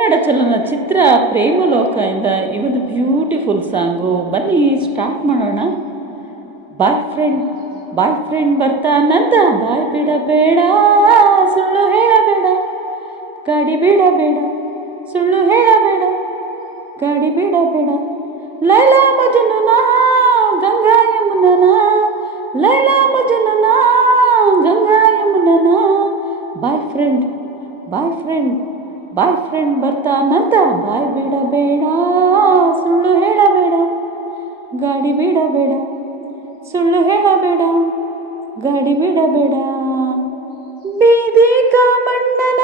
ಕನ್ನಡ ಚಲನಚಿತ್ರ ಪ್ರೇಮಲೋಕದಿಂದ ಈ ಒಂದು ಬ್ಯೂಟಿಫುಲ್ ಸಾಂಗು ಬನ್ನಿ ಸ್ಟಾರ್ಟ್ ಮಾಡೋಣ ಬಾಯ್ ಫ್ರೆಂಡ್ ಬಾಯ್ ಫ್ರೆಂಡ್ ಬರ್ತಾನಂತ ಬಾಯ್ ಬಿಡಬೇಡ ಸುಳ್ಳು ಹೇಳಬೇಡ ಗಾಡಿ ಬಿಡಬೇಡ ಸುಳ್ಳು ಹೇಳಬೇಡ ಗಾಡಿ ಬಿಡಬೇಡ ಲೈಲಾ ಮಜನುನ ಗಂಗಾ ಯಮುನನ ಲೈಲಾ ಮಜನುನ ಗಂಗಾ ಯಮುನನ boy friend boy friend boy friend ಬರ್ತಾನಂತ ಬಾಯ್ ಬಿಡಬೇಡ, ಸುಳ್ಳು ಹೇಳಬೇಡ, ಗಾಡಿ ಬಿಡಬೇಡ, ಸುಳ್ಳು ಹೇಳಬೇಡ, ಗಾಡಿ ಬಿಡಬೇಡ. ಬೀದಿ ಕಾಮಣ್ಣನ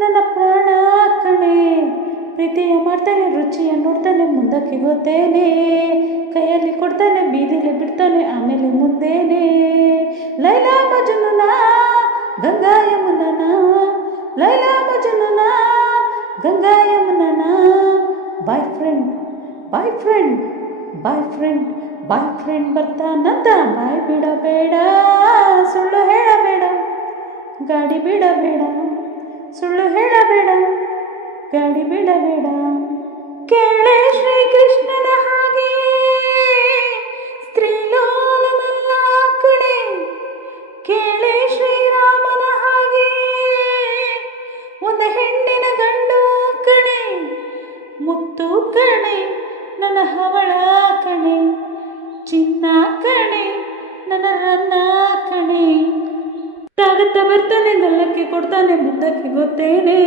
ನನ್ನ ಪ್ರಾಣ ಕಣೆ ಪ್ರೀತಿಯ ಮಾಡ್ತಾನೆ ರುಚಿಯ ನೋಡ್ತಾನೆ ಮುಂದಕ್ಕೆ ಗೊತ್ತೇನೆ ಕೈಯಲ್ಲಿ ಕೊಡ್ತಾನೆ ಬೀದಿಲಿ ಬಿಡ್ತಾನೆ ಆಮೇಲೆ ಮುಂದೇನೆ ಲೈಲಾ ಮಜನುನ ಗಂಗಾ ಯಮುನನ Laila ಮಜನುನ Ganga ಯಮುನನ boyfriend boyfriend boyfriend boyfriend ಬರ್ತಾನಂತ ಬಾಯ್ ಬಿಡಬೇಡ ಸುಳ್ಳು ಹೇಳಬೇಡ ಗಾಡಿ ಬಿಡಬೇಡ ಸುಳ್ಳು ಹೇಳಬೇಡ, ಗಾಡಿ ಬಿಡಬೇಡ. ಕೇಳೆ ಶ್ರೀಕೃಷ್ಣನ ಹಾಗೆ ಸ್ತ್ರೀಲೋಲನಲ್ಲ ಕಡೆ ಕೇಳೆ ಶ್ರೀರಾಮನ ಹಾಗೆ, ಒಂದು ಹೆಣ್ಣಿನ ಗಂಡು ಕಣೆ. ಮುತ್ತು ಕಣೆ, ನನ್ನ ಹವಳ ಕಣೆ, ಚಿನ್ನ ಕಣೆ. ತಾಗತ್ತ ಬರ್ತಾನೆ, ಗಲ್ಲಕ್ಕೆ ಕೊಡ್ತಾನೆ, ಮುಂದಕ್ಕೆ ಗೊತ್ತೇನೆ.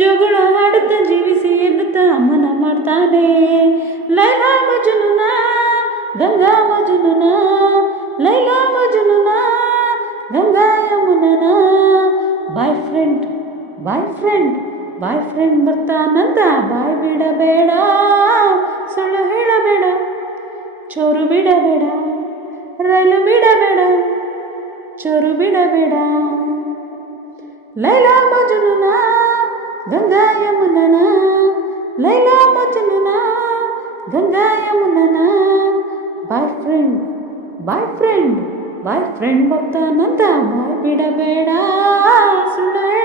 ಜೋಗುಳ ಹಾಡುತ್ತಾ, ಜೀವಿಸಿ ಎನ್ನುತ್ತಾ, ಅಮ್ಮನ ಮಾಡ್ತಾನೆ. ಲೈಲಾ ಮಜುನುನ, ಗಂಗಾ ಮಜುನುನ, ಲೈಲಾ ಮಜುನುನ, ಗಂಗಾ ಯಮುನನ. Boy friend boy friend boy friend ಬರ್ತಾನಂತ, ಬಾಯ್ ಬಿಡಬೇಡ, ಸುಳ್ಳು ಹೇಳಬೇಡ, ಚೋರು ಬಿಡಬೇಡ, ರೈಲು ಬಿಡಬೇಡ. ಚೋರು ಬಿಡಬೇಡ ಲೈಲಾ ಮಜನುನ ಗಂಗಾ ಯಮುನನ Laila ಮಜನುನ Ganga ಯಮುನನ boyfriend boyfriend boyfriend ಬರ್ತಾನಂತ ಬಾಯ್ ಬಿಡಬೇಡ ಸುಳ್ಳು ಹೇಳಬೇಡ